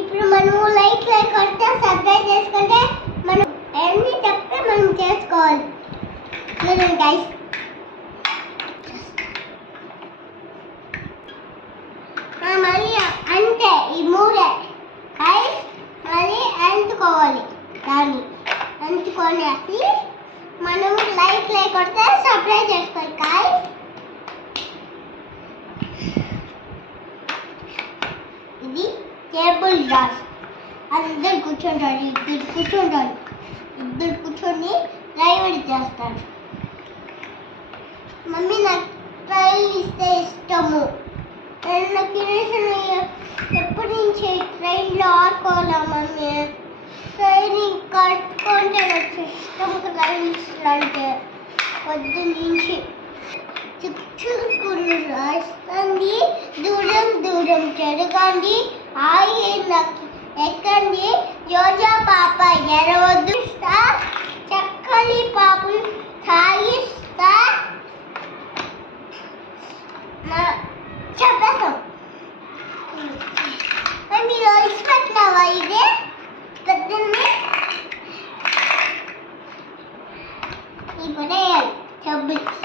ఇప్పుడు మనం లైక్ కొడితే సబ్స్క్రైబ్ చేసుకుంటే మనం ఎన్ని చెప్తే మనం చేసుకోవాలి. చూడండి గైస్, మళ్ళీ అంతే ఈ మూడే గైస్. మళ్ళీ అంటుకోవాలి, దాన్ని అంటుకొనేసి మనం లైక్ కొడితే సబ్స్క్రైబ్ చేసుకోవాలి గైస్. ఇది టేబుల్ డాస్, అందరు కూర్చుంటారు, ఇద్దరు కూర్చొని డ్రైవర్ చేస్తారు. మమ్మీ నాకు ట్రైన్ ఇస్తే ఇష్టము. నాకు ఎప్పటి నుంచి ట్రైన్లో ఆడుకోవాలా మమ్మీ. ట్రైన్ కట్టుకుంటే నాకు ఇష్టం రైల్స్ అంటే. పొద్దు నుంచి చుట్టూ రాస్తుంది, దూరం దూరం జరగండి, ఎక్కండి, జోజా పాప ఎరవద్దు, చక్కని పాపలు సాగిస్తా చెప్పేస్తాం. మీరు ఇష్టపట్టినావా? ఇదే పెద్దన్ని పడేయాలి. టేబుల్స్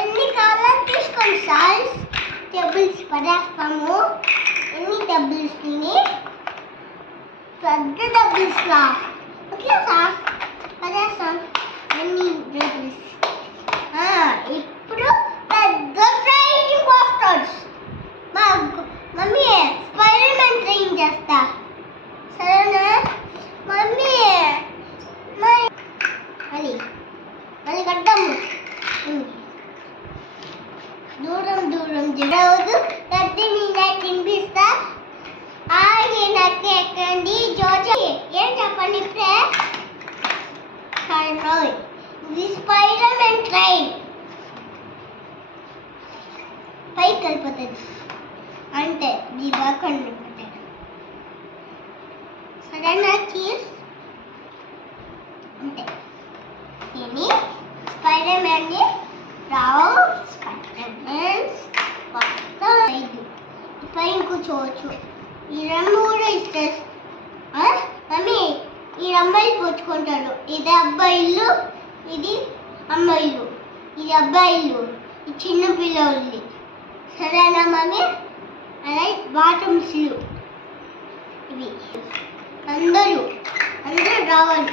ఎన్ని కావాలని తీసుకోండి సార్. టేబుల్స్ పడేస్తాము. ఎన్ని టేబుల్స్ తిని పెద్ద టేబుల్స్ లా ఓకే సార్ పడేస్తాం. ఎన్ని టేబుల్స్ ఇప్పుడు పెద్ద train posters. Mummy spider man train చేస్తా, సరేనా మమ్మీ? మళ్ళీ కట్టాము. దూరం దూరం జరగదు, పెద్ద నాకు వినిపిస్తా. నాకు ఎక్కండి జోజా. ఏం చెప్పండి ఇప్పుడే? ఇది స్పైడర్ మ్యాన్ ట్రైన్. పైకి వెళ్ళిపోతుంది అంటే ఇది దాకా సరేనా? చీజ్ అంటే దీన్ని స్పైడర్ మ్యాన్ రావు. స్పైడర్ మ్యాన్ పైన కూర్చోవచ్చు. ఈ రమ్మ కూడా ఇస్తారు మమ్మీ. ఈ అమ్మాయిలు కూర్చుకుంటారు. ఇది అబ్బాయిలు, ఇది అమ్మాయిలు. ఇది అబ్బాయిలు, ఈ చిన్న పిల్లలు. సరేనా మమ్మీ? అలాగే బాటమ్స్ ఇవి. అందరూ రావాలి.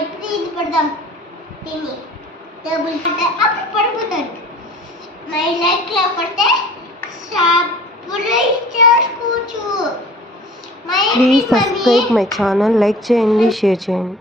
ఇప్పుడు ఇది పడదాం. తిని టేబుల్ అప్పుడు పడిపోతాడు. మై లైక్ పడితే please subscribe my channel, like చేయండి, షేర్ చేయండి.